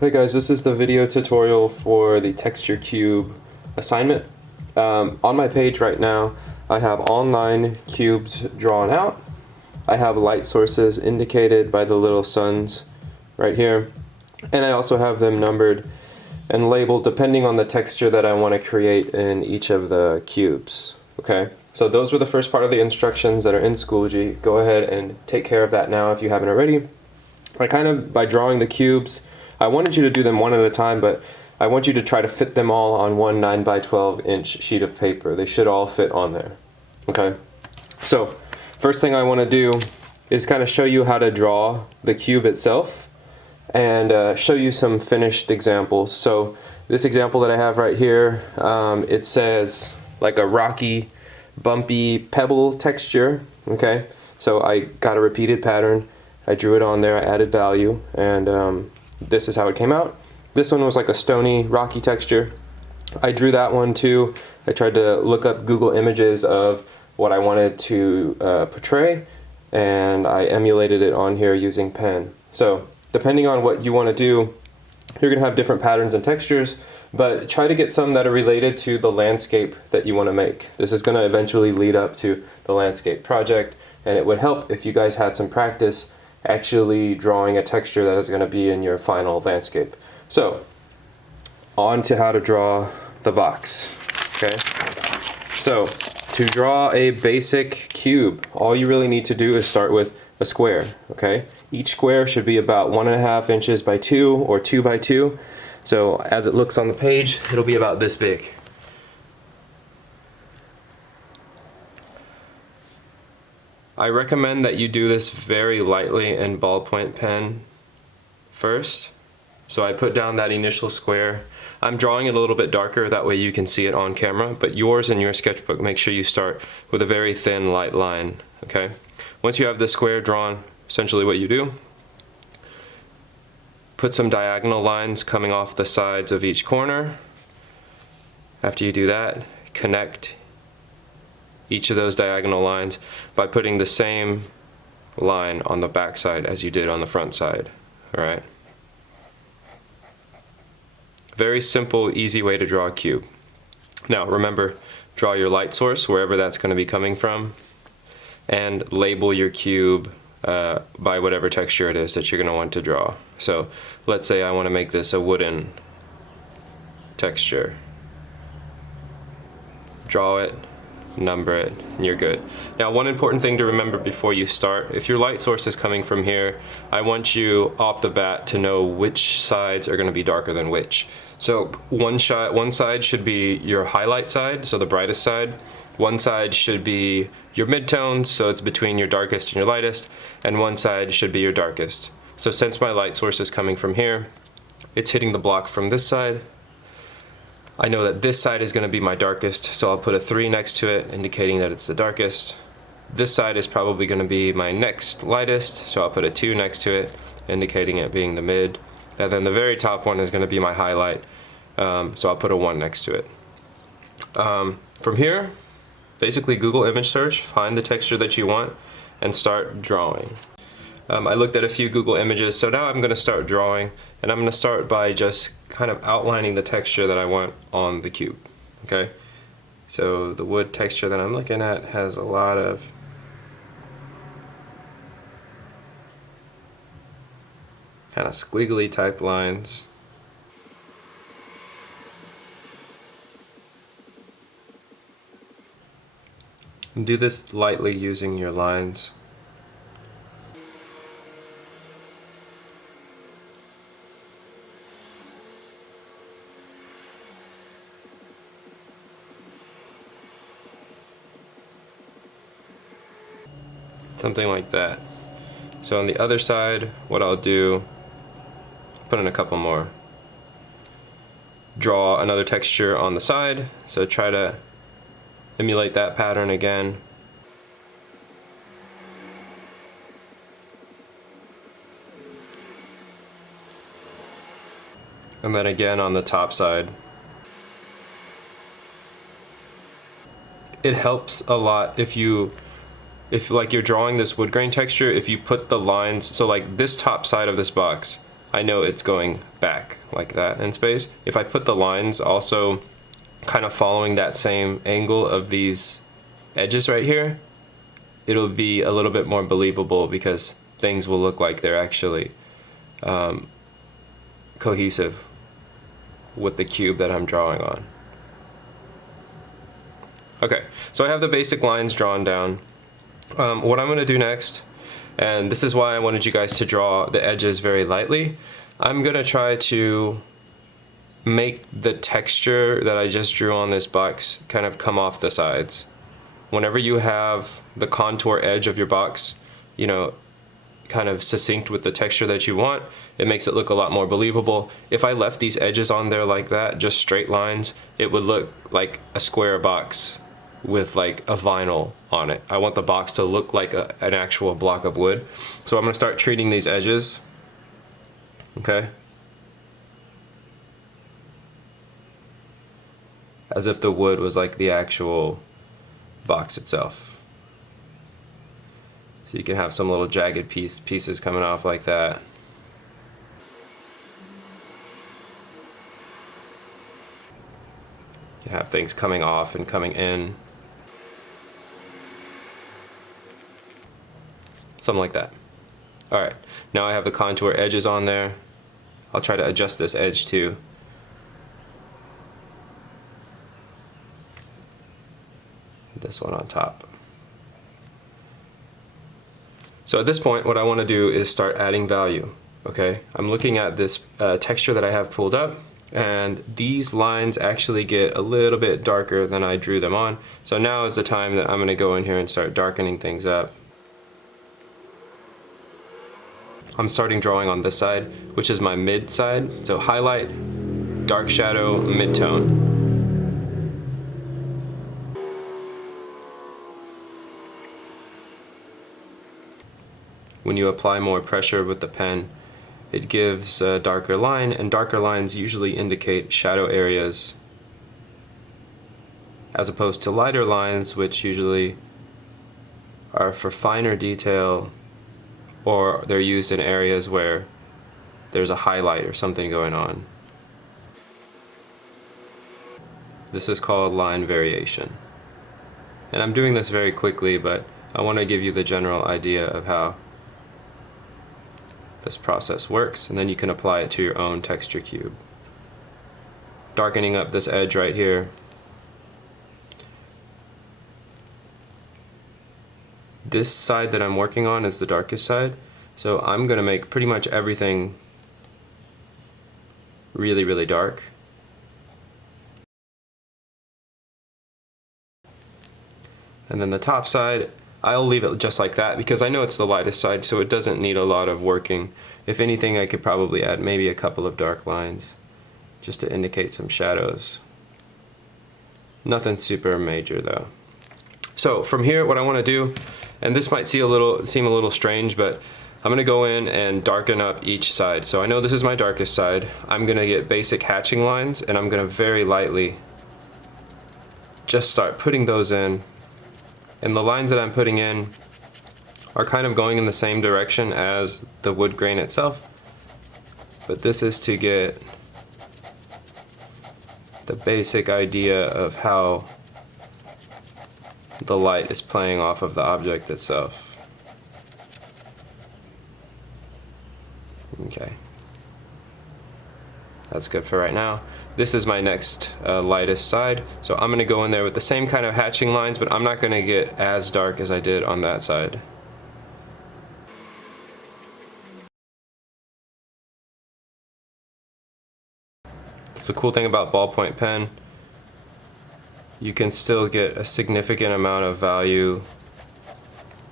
Hey guys, this is the video tutorial for the texture cube assignment. On my page right now, I have all 9 cubes drawn out. I have light sources indicated by the little suns right here, and I also have them numbered and labeled depending on the texture that I want to create in each of the cubes. Okay, so those were the first part of the instructions that are in Schoology. Go ahead and take care of that now if you haven't already. By drawing the cubes, I wanted you to do them one at a time, but I want you to try to fit them all on one 9 by 12 inch sheet of paper. They should all fit on there. Okay, so first thing I want to do is kind of show you how to draw the cube itself and show you some finished examples. So this example that I have right here, it says like a rocky, bumpy pebble texture. Okay, so I got a repeated pattern. I drew it on there, I added value, and this is how it came out. This one was like a stony, rocky texture. I drew that one too. I tried to look up Google images of what I wanted to portray, and I emulated it on here using pen. So depending on what you want to do, you're going to have different patterns and textures, but try to get some that are related to the landscape that you want to make. This is going to eventually lead up to the landscape project, and it would help if you guys had some practice actually drawing a texture that is going to be in your final landscape. So, on to how to draw the box. Okay, so to draw a basic cube, all you really need to do is start with a square. Okay, each square should be about 1.5 inches by 2 or 2 by 2. So as it looks on the page, it'll be about this big. I recommend that you do this very lightly in ballpoint pen first. So I put down that initial square. I'm drawing it a little bit darker, that way you can see it on camera, but yours in your sketchbook, make sure you start with a very thin light line, okay? Once you have the square drawn, essentially what you do, put some diagonal lines coming off the sides of each corner. After you do that, connect each of those diagonal lines by putting the same line on the back side as you did on the front side. Alright? Very simple, easy way to draw a cube. Now remember, draw your light source wherever that's going to be coming from, and label your cube by whatever texture it is that you're going to want to draw. So let's say I want to make this a wooden texture. Draw it, number it, and you're good. Now, one important thing to remember before you start, if your light source is coming from here, I want you off the bat to know which sides are going to be darker than which. So one side should be your highlight side, so the brightest side. One side should be your midtones, so it's between your darkest and your lightest, and one side should be your darkest. So since my light source is coming from here, it's hitting the block from this side. I know that this side is going to be my darkest, so I'll put a 3 next to it, indicating that it's the darkest. This side is probably going to be my next lightest, so I'll put a 2 next to it, indicating it being the mid. And then the very top one is going to be my highlight, so I'll put a 1 next to it. From here, basically Google image search, find the texture that you want, and start drawing. I looked at a few Google images, so now I'm going to start drawing, and I'm going to start by just kind of outlining the texture that I want on the cube. Okay, so the wood texture that I'm looking at has a lot of kind of squiggly type lines. And do this lightly using your lines. Something like that. So on the other side, what I'll do, put in a couple more. Draw another texture on the side, so try to emulate that pattern again. And then again on the top side. It helps a lot if like you're drawing this wood grain texture, if you put the lines, so like this top side of this box, I know it's going back like that in space. If I put the lines also kind of following that same angle of these edges right here, it'll be a little bit more believable because things will look like they're actually cohesive with the cube that I'm drawing on. Okay, so I have the basic lines drawn down. What I'm going to do next, and this is why I wanted you guys to draw the edges very lightly, I'm going to try to make the texture that I just drew on this box kind of come off the sides. Whenever you have the contour edge of your box, you know, kind of succinct with the texture that you want, it makes it look a lot more believable. If I left these edges on there like that, just straight lines, it would look like a square box with like a vinyl on it. I want the box to look like an actual block of wood. So I'm gonna start treating these edges, okay, as if the wood was like the actual box itself. So you can have some little jagged pieces coming off like that. You can have things coming off and coming in. Something like that. Alright, now I have the contour edges on there. I'll try to adjust this edge too. This one on top. So at this point, what I want to do is start adding value. Okay, I'm looking at this texture that I have pulled up, and these lines actually get a little bit darker than I drew them on. So now is the time that I'm going to go in here and start darkening things up. I'm starting drawing on this side, which is my mid side. So highlight, dark shadow, mid-tone. When you apply more pressure with the pen, it gives a darker line, and darker lines usually indicate shadow areas, as opposed to lighter lines, which usually are for finer detail, or they're used in areas where there's a highlight or something going on. This is called line variation. And I'm doing this very quickly, but I want to give you the general idea of how this process works, and then you can apply it to your own texture cube. Darkening up this edge right here. This side that I'm working on is the darkest side, so I'm going to make pretty much everything really, really dark. And then the top side, I'll leave it just like that because I know it's the lightest side, so it doesn't need a lot of working. If anything, I could probably add maybe a couple of dark lines just to indicate some shadows. Nothing super major though. So from here, what I want to do, and this might seem a little strange, but I'm going to go in and darken up each side. So I know this is my darkest side. I'm going to get basic hatching lines, and I'm going to very lightly just start putting those in. And the lines that I'm putting in are kind of going in the same direction as the wood grain itself, but this is to get the basic idea of how the light is playing off of the object itself. Okay, that's good for right now. This is my next lightest side, so I'm going to go in there with the same kind of hatching lines, but I'm not going to get as dark as I did on that side. It's the cool thing about ballpoint pen. You can still get a significant amount of value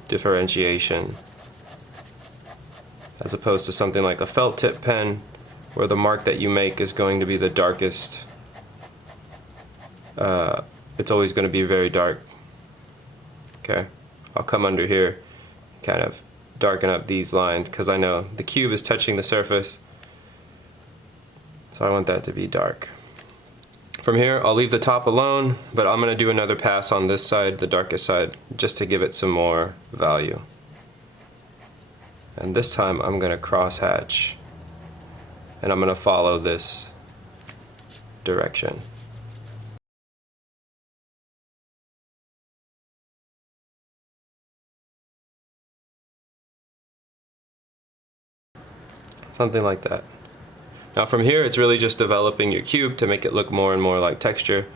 differentiation, as opposed to something like a felt tip pen, where the mark that you make is going to be the darkest. It's always going to be very dark. Okay, I'll come under here, kind of darken up these lines, because I know the cube is touching the surface, so I want that to be dark. From here, I'll leave the top alone, but I'm going to do another pass on this side, the darkest side, just to give it some more value. And this time I'm going to cross hatch and I'm going to follow this direction. Something like that. Now from here, it's really just developing your cube to make it look more and more like texture.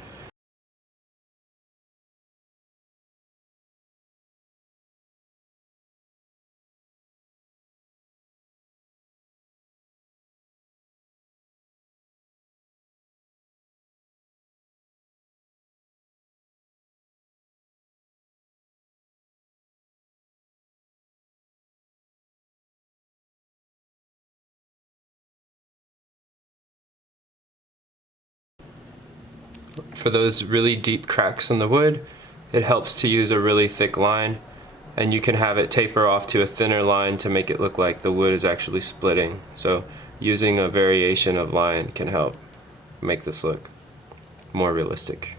For those really deep cracks in the wood, it helps to use a really thick line, and you can have it taper off to a thinner line to make it look like the wood is actually splitting. So using a variation of line can help make this look more realistic.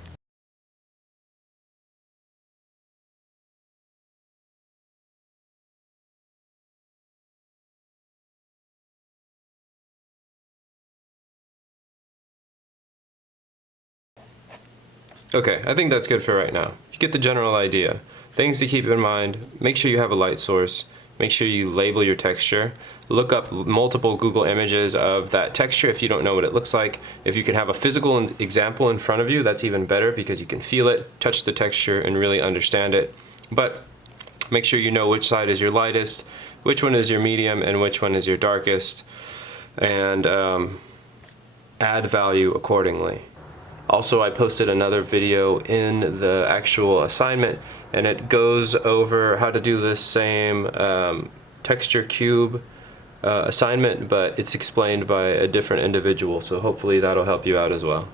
Okay, I think that's good for right now. You get the general idea. Things to keep in mind: make sure you have a light source, make sure you label your texture, look up multiple Google images of that texture if you don't know what it looks like. If you can have a physical example in front of you, that's even better because you can feel it, touch the texture, and really understand it. But make sure you know which side is your lightest, which one is your medium, and which one is your darkest, and add value accordingly. Also, I posted another video in the actual assignment, and it goes over how to do this same texture cube assignment, but it's explained by a different individual, so hopefully that'll help you out as well.